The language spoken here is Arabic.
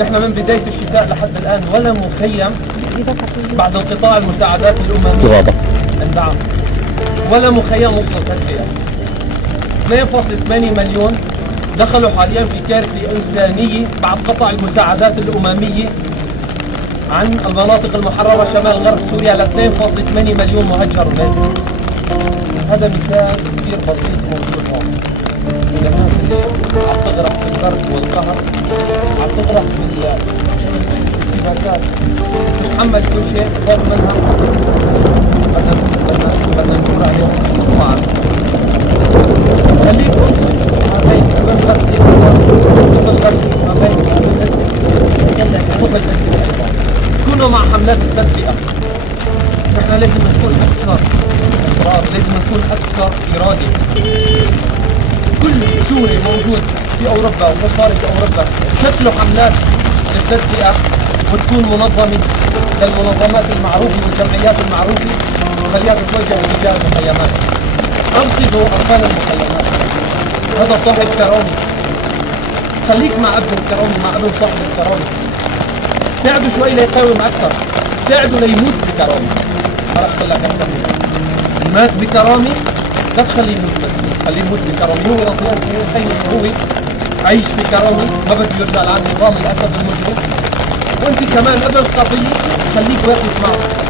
نحن من بداية الشتاء لحد الآن ولا مخيم بعد انقطاع المساعدات الأممية الدعم ولا مخيم وصل تدفئة. 2.8 مليون دخلوا حاليا في كارثة إنسانية بعد قطع المساعدات الأممية عن المناطق المحررة شمال غرب سوريا ل 2.8 مليون مهجر ونازح. هذا مثال كثير بسيط موجود هون. الناس اللي عم تغرق في البرد والقهر، عم تغرق في الاشتباكات، تتحمل كل شيء فوق منها بدنا نقول عليهم طبعا. خليك منصف ما بين ابن غسي وطفل غسي، ما بين طفل أنت أيضا. كونوا مع حملات التدفئة. نحن لازم نكون أكثر إصرار، لازم نكون أكثر إرادة. كل سوري موجود في أوروبا وفي خارج أوروبا شكلوا حملات للتدفئة وتكون منظمة للمنظمات المعروفة والجمعيات المعروفة، خليها تتوجه لتجاه المخيمات. أنقذوا أطفال المخيمات. هذا صاحب كرامة. خليك مع ابن الكرامة، مع ابن صاحب الكرامة. ساعده شوي ليقاوم أكثر، ساعده ليموت بكرامة. عرفت لك أكثر مات بكرامة، لا تخليه يموت بس، خليه يموت بكرامة. هو رضيان هو عايش بكرامة، ما بده يرجع لعند نظام الأسد المجرم. وأنت كمان ابن القضية خليك واقف معه.